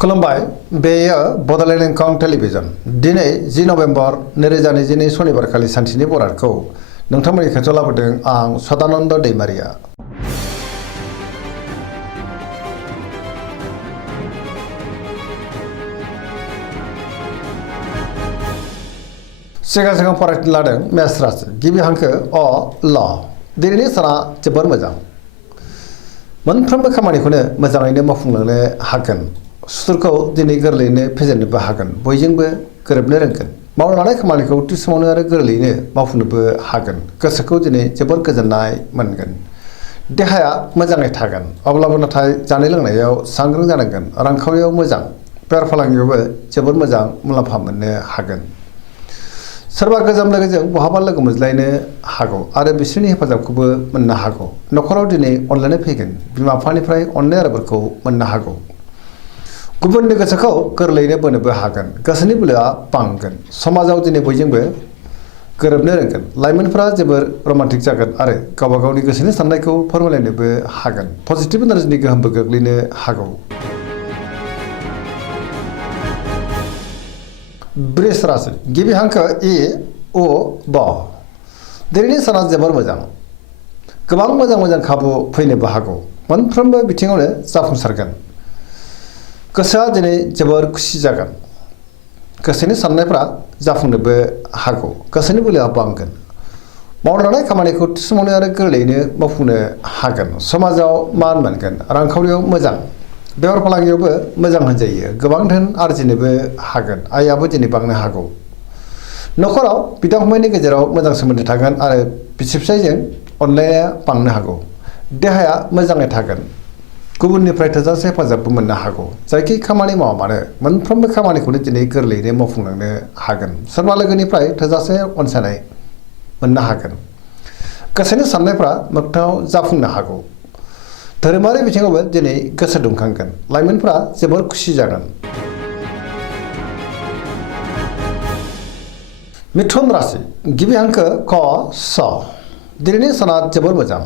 खुलुमबाय बेयो बड'लेण्ड इंखं टेलिभिजन दिनै 10 नभेम्बर 2022 सनिबारखालि सानसेनि बरादखौ नोंथांमोननि खाथियाव लाबोदों आं सदानन्द दैमारिया। सिगां फरायनो लादों मेष राशि गिबि हांखो अ ल दिनैनि साना जोबोर मोजां मोनफ्रोमबो खामानिखौनो मोजाङैनो मावफुंलांनो हागोन। सुथुरखौ दिनै गोरलैयैनो फेजेननोबो हागोन। बयजोंबो गोरोबनो रोंगोन। मावनो लानाय खामानिखौ थि समावनो आरो गोरलैयैनो मावफुंनोबो हागोन। गोसोखौ दिनै जोबोर गोजोननाय मोनगोन। देहाया मोजाङै थागोन अब्लाबो नाथाय जानाय लोंनायाव सांग्रां जानांगोन। रांखावरियाव मोजां बेफार फालांगियावबो जोबोर मोजां मुलाम्फा मोननो हागोन। सोरबा गोजाम लोगोजों बहाबा लोगो मोनज्लायनो हागौ आरो बिसोरनि हेफाजाबखौबो मोननो हागौ। न'खराव दिनै अनलायनाय फैगोन। बिमा बिफानिफ्राय अननाय आरो बोरखौ मोननो हागौ। गुबुननि गोसोखौ गोरलैयैनो बोनोबो हागोन। गोसोनि बोलोआ बांगोन। समाजाव दिनै बयजोंबो गोरोबनो रोंगोन। लाइमोनफोरा जोबोर रमान्टिक जागोन आरो गावबा गावनि गोसोनि साननायखौ फोरमायलायनोबो हागोन। पजिटिभ एनार्जिनि गोहोमबो गोग्लैनो हागौ। वृष राशि गिबि हांखो इ उ ब दिनैनि साना जोबोर मोजां। गोबां मोजां खाबु फैनोबो हागौ। मोनफ्रोमबो बिथिङावनो जाफुंसारगोन। गोसोआ दिनै जोबोर खुसि जागोन। गोसोनि साननायफ्रा जाफुंनोबो हागौ। गोसोनि बोलोआ बांगोन। मावनो लानाय खामानिखौ थि समावनो आरो गोरलैयैनो मावफुंनो हागोन। समाजाव मान मोनगोन। रांखावरियाव मोजां बेफार फालांगियावबो मोजां होनजायो। गोबां धोन आरजिनोबो हागोन। आयाबो दिनै बांनो हागौ। न'खराव बिदा फंबायनि गेजेराव मोजां सोमोन्दो थागोन आरो बिसि फिसायजों अनलायनाया बांनो हागौ। देहाया मोजाङै थागोन। गुबुननिफ्राय थोजासे हेफाजाबबो मोननो हागौ। जायखि खामानि मावा मानो मोनफ्रोमबो खामानिखौनो दिनै गोरलैयैनो मावफुंलांनो हागोन। सोरबा लोगोनिफ्राय थोजासे अनसायनाय मोननो हागोन। गोसोनि साननायफ्रा मोगथाङाव जाफुंनो हागौ। धोरोमारि बिथिङावबो दिनै गोसो दुंखांगोन। लाइमोनफ्रा जोबोर खुसि जागोन। मिथुन राशि गिबि हांखो क स दिनैनि साना जोबोर मोजां।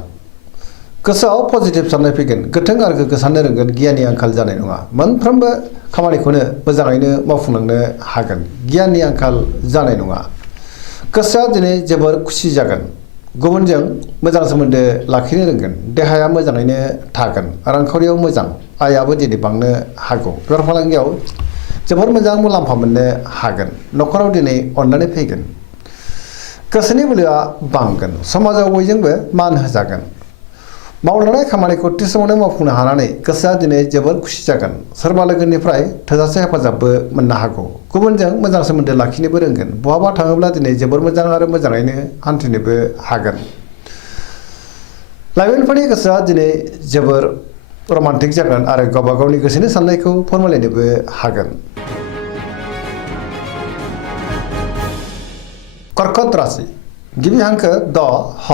गोसोआव पजिटिभ साननाय फैगोन। गोथों आरो गोग्गो साननो रोंगोन। गियाननि आंखाल जानाय नङा। मोनफ्रोमबो खामानिखौनो मोजाङैनो मावफुंलांनो हागोन। गियाननि आंखाल जानाय नङा। गोसोआ दिनै जोबोर खुसि जागोन। गुबुनजों मोजां सोमोन्दो लाखिनो रोंगोन। देहाया मोजाङैनो थागोन। रांखावरियाव मोजां आयाबो दिनै बांनो हागौ। बेफार फालांगियाव जोबोर मोजां मुलाम्फा मोननो हागोन। न'खराव दिनै अननानै फैगोन। गोसोनि बोलोआ बांगोन। समाजाव बयजोंबो मान होजागोन। मावनो लानाय खामानिखौ थि समावनो मावफुंनो हानानै गोसोआ दिनै जोबोर खुसि जागोन। सोरबा लोगोनिफ्राय थोजासे हेफाजाबबो मोननो हागौ। गुबुनजों मोजां सोमोन्दो लाखिनोबो रोंगोन। बहाबा थाङोब्ला दिनै जोबोर मोजां आरो मोजाङैनो हान्थिनोबो हागोन। लाइमोनफोरनि गोसोआ दिनै जोबोर रमान्टिक जागोन आरो गावबा गावनि गोसोनि साननायखौ फोरमायलायनोबो हागोन। कर्कट राशि गिबि हांखो द ह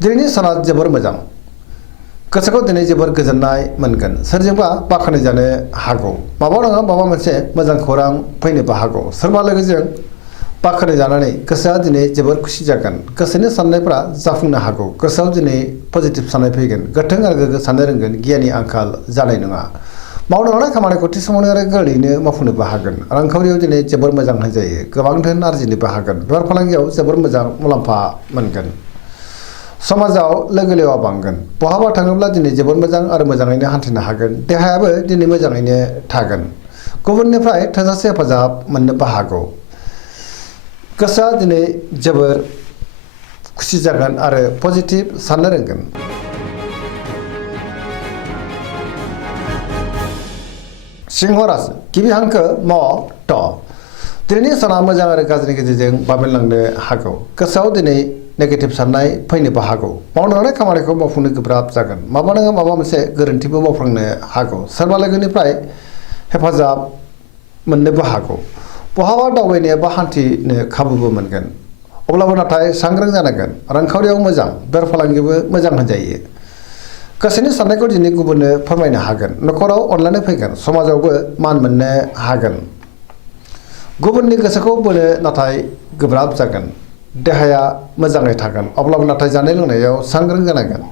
दिनैनि साना जोबोर मोजां। गोसोखौ दिनै जोबोर गोजोननाय मोनगोन। सोरजोंबा बाख्नाय जानो हागौ। माबा नङा माबा मोनसे मोजां खौरां फैनोबो हागौ। सोरबा लोगोजों बाख्नाय जानानै गोसोआ दिनै जोबोर खुसि जागोन। गोसोनि साननायफ्रा जाफुंनो हागौ। गोसोआव दिनै पजिटिभ साननाय फैगोन। गोथों आरो गोग्गो साननो रोंगोन। गियाननि आंखाल जानाय नङा। मावनो लानाय खामानिखौ थि समावनो आरो गोरलैयैनो मावफुंनोबो हागोन। रांखावरियाव दिनै जोबोर मोजां होनजायो। गोबां धोन आरजिनोबो हागोन। बेफार फालांगियाव जोबोर मोजां मुलाम्फा मोनगोन। समाजाव लोगो लेवा बांगोन। बहाबा थाङोब्ला दिनै जोबोर मोजां आरो मोजाङैनो हान्थिनो हागोन। देहायाबो दिनै मोजाङैनो थागोन। गुबुननिफ्राय थोजासे हेफाजाब मोननोबो हागौ। गोसोआ दिनै जोबोर खुसि जागोन आरो पजिटिभ साननो रोंगोन। सिंह राशि गिबि हांखो म ट दिनैनि साना मोजां आरो गाज्रिनि गेजेरजों बाबेनलांनो हागौ। गोसोआव दिनै नेगेटिभ साननाय फैनोबो हागौ। मावनो लानाय खामानिखौ मावफुंनो गोब्राब जागोन। माबा नङा माबा मोनसे गोरोन्थिबो मावफ्लांनो हागौ। सोरबा लोगोनिफ्राय हेफाजाब मोननोबो हागौ। बहाबा दावबायनो बा हान्थिनो खाबुबो मोनगोन। अब्लाबो नाथाय सांग्रां जानांगोन। रांखावरियाव मोजां बेफार फालांगियावबो मोजां होनजायो। गोसोनि साननायखौ दिनै गुबुननो फोरमायनो हागोन। न'खराव अनलायनाय फैगोन। समाजावबो मान मोननो हागोन। गुबुननि गोसोखौ बोनो नाथाय गोब्राब जागोन। देहाया मोजाङै थागोन। अब्लाबो नाथाय जानाय लोंनायाव सांग्रां जानांगोन।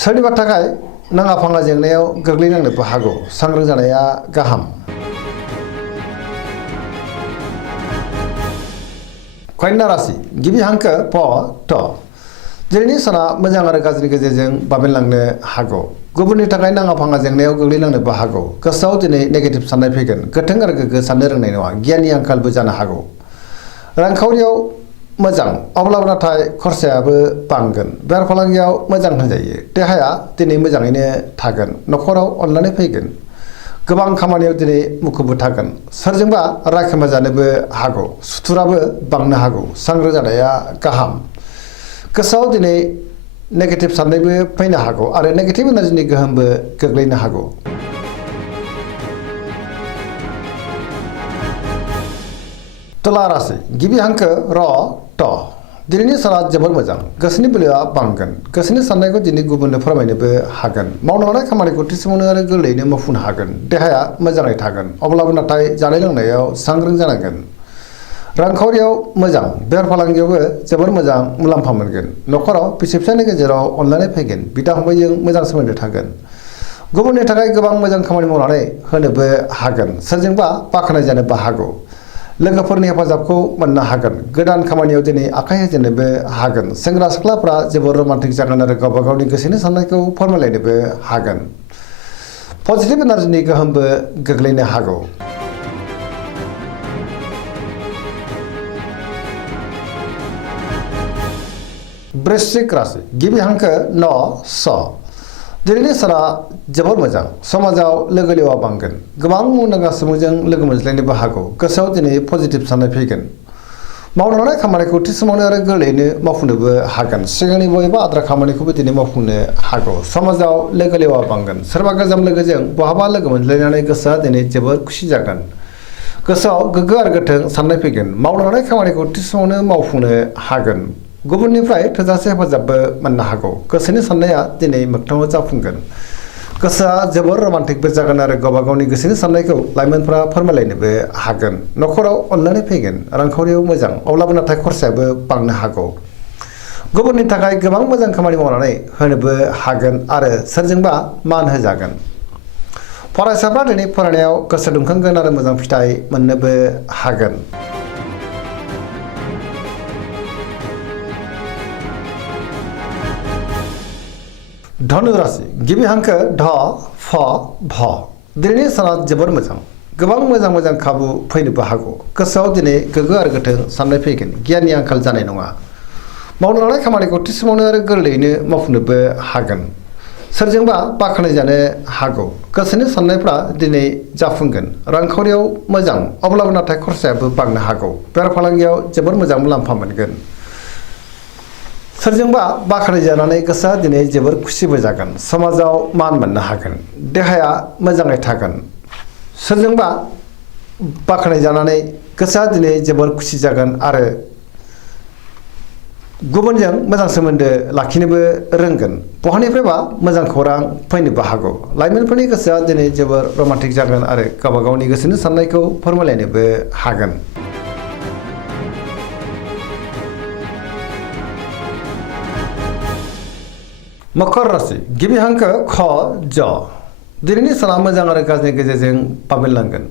सोरनिबा थाखाय नाङा फाङा जेंनायाव गोग्लैनांनोबो हागौ सांग्रां जानाया गाहाम। कन्या राशि गिबि हांखो प ट दिनैनि साना मोजां आरो गाज्रिनि गेजेरजों बाबेनलांनो हागौ। गुबुननि थाखाय नाङा फाङा जेंनायाव गोग्लैनांनोबो हागौ। गोसोआव दिनै नेगेटिभ साननाय फैगोन। गोथों आरो गोग्गो साननो रोंनाय नङा। गियाननि आंखालबो जानो हागौ। रांखावरियाव मोजां अब्लाबो नाथाय खरसायाबो बांगोन। बेफार फालांगियाव मोजां होनजायो। देहाया दिनै मोजाङैनो थागोन। न'खराव अननानै फैगोन। गोबां खामानियाव दिनै मुखुबबो थागोन। सोरजोंबा रायखोमा जानोबो हागौ। सुथुराबो बांनो हागौ। सांग्रां जानाया गाहाम। गोसोआव दिनै नेगेटिभ साननायबो फैनो हागौ आरो नेगेटिभ एनार्जिनि गोहोमबो गोग्लैनो हागौ। तुला राशि गिबि हांखो र ट दिनैनि साना जोबोर मोजां। गोसोनि बोलोआ बांगोन। गोसोनि साननायखौ दिनै गुबुननो फोरमायनोबो हागोन। मावनो लानाय खामानिखौ थि समावनो आरो गोरलैयैनो मावफुंनो हागोन। देहाया मोजाङै थागोन। अब्लाबो नाथाय जानाय लोंनायाव सांग्रां जानांगोन। रांखावरियाव मोजां बेफार फालांगियावबो जोबोर मोजां मुलाम्फा मोनगोन। न'खराव बिसि फिसायनि गेजेराव अनलायनाय फैगोन। बिदा फंबायजों मोजां सोमोन्दो थागोन। गुबुननि थाखाय गोबां मोजां खामानि मावनानै होनोबो हागोन। सोरजोंबा बाख्नाय जानोबो हागौ। लोगोफोरनि हेफाजाबखौ मोननो हागोन। गोदान खामानियाव दिनै आखाइ होजेननोबो हागोन। सेंग्रा सिख्लाफ्रा जोबोर रमान्टिक जागोन आरो गावबा गावनि गोसोनि साननायखौ फोरमायलायनोबो हागोन। पजिटिभ एनार्जिनि गोहोमबो गोग्लैनो हागौ। वृश्चिक राशि गिबि हांखो न स दिनैनि साना जोबोर मोजां। समाजाव लोगो लेवा बांगोन। गोबां मुंदांखा सुबुंजों लोगो मोनज्लायनोबो हागौ। गोसोआव दिनै पजिटिभ साननाय फैगोन। मावनो लानाय खामानिखौ थि समावनो आरो गोरलैयैनो मावफुंनोबो हागोन। सिगांनि बबेबा आद्रा खामानिखौबो दिनै मावफुंनो हागौ। समाजाव लोगो लेवा बांगोन। सोरबा गोजाम लोगोजों बहाबा लोगो मोनज्लायनानै गोसोआ दिनै जोबोर खुसि जागोन। गोसोआव गोग्गो आरो गोथों साननाय फैगोन। मावनो लानाय खामानिखौ थि समावनो मावफुंनो हागोन। गुबुननिफ्राय थोजासे हेफाजाबबो मोननो हागौ। गोसोनि साननाया दिनै मोगथाङाव जाफुंगोन। गोसोआ जोबोर रमान्टिकबो जागोन आरो गावबा गावनि गोसोनि साननायखौ लाइमोनफ्रा फोरमायलायनोबो हागोन। न'खराव अननानै फैगोन। रांखावरियाव मोजां अब्लाबो नाथाय खरसायाबो बांनो हागौ। गुबुननि थाखाय गोबां मोजां खामानि मावनानै होनोबो हागोन आरो सोरजोंबा मान होजागोन। फरायसाफ्रा दिनै फरायनायाव गोसो दुंखांगोन आरो मोजां फिथाइ मोननोबो हागोन। धनु राशि गिबि हांखो ढ फ भ दिनैनि साना जोबोर मोजां। गोबां मोजां खाबु फैनोबो हागौ। गोसोआव दिनै गोग्गो आरो गोथों साननाय फैगोन। गियाननि आंखाल जानाय नङा। मावनो लानाय खामानिखौ थि समावनो आरो गोरलैयैनो मावफुंनोबो हागोन। सोरजोंबा बाख्नाय जानो हागौ। गोसोनि साननायफ्रा दिनै जाफुंगोन। रांखावरियाव मोजां अब्लाबो नाथाय खरसायाबो बांनो हागौ। बेफार फालांगियाव जोबोर मोजां मुलाम्फा मोनगोन। सोरजोंबा बाख्नाय जानानै गोसोआ दिनै जोबोर खुसिबो जागोन। समाजाव मान मोननो हागोन। देहाया मोजाङै थागोन। सोरजोंबा बाख्नाय जानानै गोसोआ दिनै जोबोर खुसि जागोन आरो गुबुनजों मोजां सोमोन्दो लाखिनोबो रोंगोन। बहानिफ्रायबा मोजां खौरां फैनोबो हागौ। लाइमोनफोरनि गोसोआ दिनै जोबोर रमान्टिक जागोन आरो गावबा गावनि गोसोनि साननायखौ फोरमायलायनोबो हागोन। मकर राशि गिबि हांखो ख ज दिनैनि साना मोजां आरो गाज्रिनि गेजेरजों बाबेनलांगोन।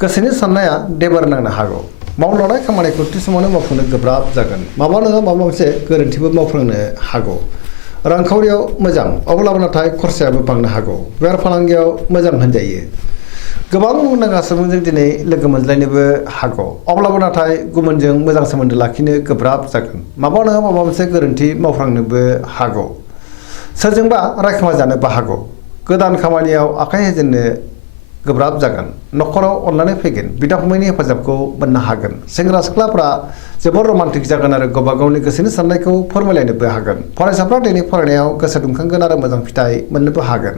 गोसोनि साननाया देबार नांनो हागौ। मावनो लानाय खामानिखौ थि समावनो मावफुंनो गोब्राब जागोन। माबा नङा माबा मोनसे गोरोन्थिबो मावफ्लांनो हागौ। रांखावरियाव मोजां अब्लाबो नाथाय खरसायाबो बांनो हागौ। बेफार फालांगियाव मोजां होनजायो। गोबां मुंदांखा सुबुंजों दिनै लोगो मोनज्लायनोबो हागौ। अब्लाबो नाथाय गुबुनजों मोजां सोमोन्दो लाखिनो गोब्राब जागोन। माबा नङा माबा मोनसे गोरोन्थि मावफ्लांनोबो हागौ। सोरजोंबा रायखोमा जानोबो हागौ। गोदान खामानियाव आखाइ होजेननो गोब्राब जागोन। न'खराव अननानै फैगोन। बिदा फंबायनि हेफाजाबखौ मोननो हागोन। सेंग्रा सिख्लाफ्रा जोबोर रमान्टिक जागोन आरो गावबा गावनि गोसोनि साननायखौ फोरमायलायनोबो हागोन। फरायसाफ्रा दिनै फरायनायाव गोसो दुंखांगोन आरो मोजां फिथाइ मोननोबो हागोन।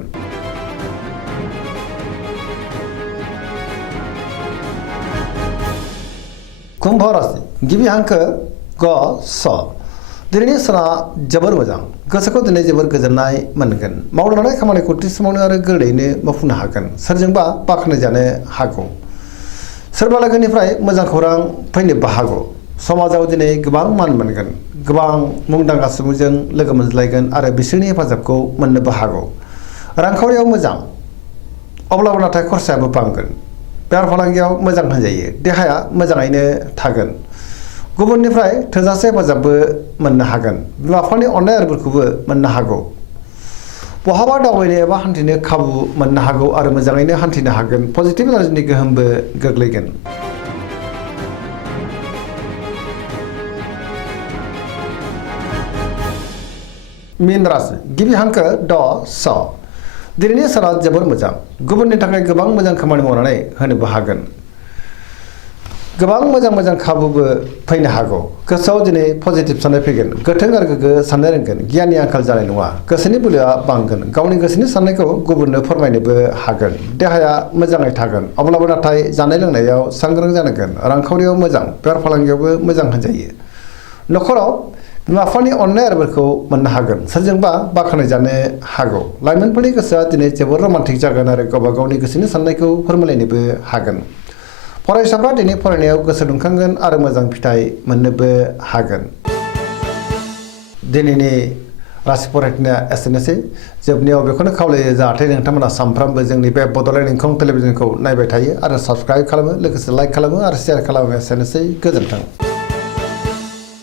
कुम्भ राशि गिबि हांखो ग स दिनैनि साना जोबोर मोजां। गोसोखौ दिनै जोबोर गोजोननाय मोनगोन। मावनो लानाय खामानिखौ थि समावनो आरो गोरलैयैनो मावफुंनो हागोन। सोरजोंबा बाख्नाय जानो हागौ। सोरबा लोगोनिफ्राय मोजां खौरां फैनोबो हागौ। समाजाव दिनै गोबां मान मोनगोन। गोबां मुंदांखा सुबुंजों लोगो मोनज्लायगोन आरो बिसोरनि हेफाजाबखौ मोननोबो हागौ। रांखावरियाव मोजां अब्लाबो नाथाय खरसायाबो बांगोन। बेफार फालांगियाव मोजां होनजायो। देहाया मोजाङैनो थागोन। गुबुननिफ्राय थोजासे हेफाजाबबो मोननो हागोन। बिमा बिफानि अननाय आरिफोरखौबो मोननो हागौ। बहाबा दावबायनो एबा हान्थिनो खाबु मोननो हागौ आरो मोजाङैनो हान्थिनो हागोन। पजिटिभ एनार्जिनि गोहोमबो गोग्लैगोन। मीन राशि गिबि हांखो ड स दिनैनि साना जोबोर मोजां। गुबुननि थाखाय गोबां मोजां खामानि मावनानै होनोबो हागोन। गोबां मोजां खाबुबो फैनो हागौ। गोसोआव दिनै पजिटिभ साननाय फैगोन। गोथों आरो गोग्गो साननो रोंगोन। गियाननि आंखाल जानाय नङा। गोसोनि बोलोआ बांगोन। गावनि गोसोनि साननायखौ गुबुननो फोरमायनोबो हागोन। देहाया मोजाङै थागोन। अब्लाबो नाथाय जानाय लोंनायाव सांग्रां जानांगोन। रांखावरियाव मोजां। बेफार फालांगियावबो मोजां होनजायो। न'खराव बिमा बिफानि अननाय आरिफोरखौ मोननो हागोन। सोरजोंबा बाख्नायजानो हागौ। लाइमोनफोरनि गोसोआ दिनै जोबोर रमान्टिक जागोन आरो गावबा गावनि गोसोनि साननायखौ फोरमायलायनोबो हागोन। फरायसाफ्रा दिनै फरायनायाव गोसो दुंखांगोन आरो मोजां फिथाइ मोननोबो हागोन। दिनैनि राशि फरायनाया एसेनोसै। जोबनायाव बेखौनो खावलायो जाहाथे नोंथांमोना सानफ्रामबो जोंनि बे बड'लेण्ड इंखं टेलिभिजनखौ नायबाय थायो आरो साबस्क्राइब खालामो, लोगोसे लाइक खालामो आरो शेयार खालामो। एसेनोसै। गोजोन्थों।